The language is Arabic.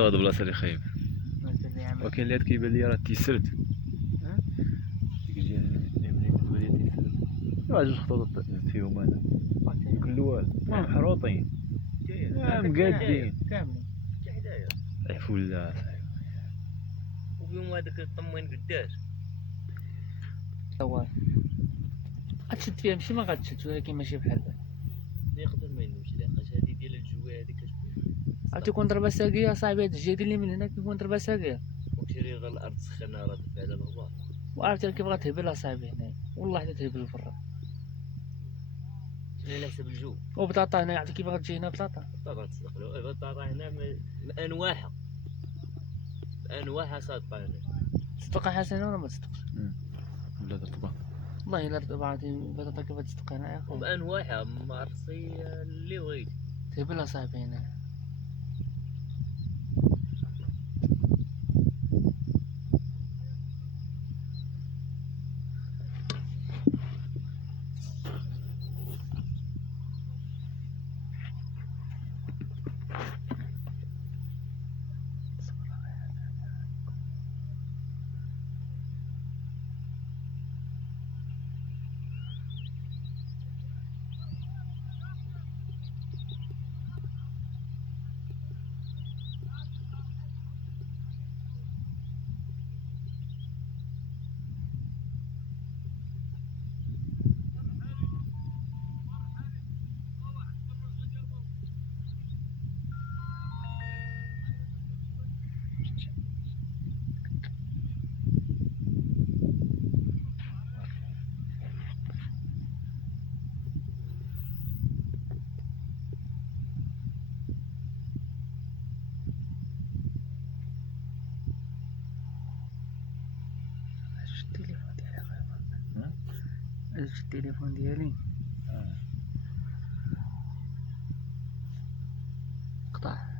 عنده هاد البلاصه اللي خايب، ولكن اللي هاد كيبان لي راه تيسرد. ديك الجهه اللي منين كتبان لي تيسرد، راه جوج خطوط زدت فيهم انا دوك الاول ما محروطين مقادين كاملين حتى حدايا عفو الله وفيهم هذاك الطمين قداش هو غتشد فيها ماشي ما غتشد، ولكن ماشي بحال دابا يقدر ما ينوش لاقاش هذه ديال الجويه هذيك كتكون عرفتي كون ضربه ساقيه صاحبي. هاد الجهه اللي من هنا كيكون ضربه ساقيه، وكشري غير الارض سخنه راه دفع على الغبار. وعرفتي كيف غتهبل اصاحبي هنايا، والله حتى تهبل برا. شنو على حسب الجو. وبطاطا هنا عرفتي كيف غتجي هنا بطاطا. البطاطا تصدق له، البطاطا هنا بانواعها بانواعها صادقه هنا. تصدق حسنه ولا ما تصدقش؟ ولا تطبع والله الا طبعتي البطاطا كيف تصدق هنا يا خويا. بانواعها مرصيه اللي بغيت تهبل اصاحبي هنا. التليفون ديالي قطع.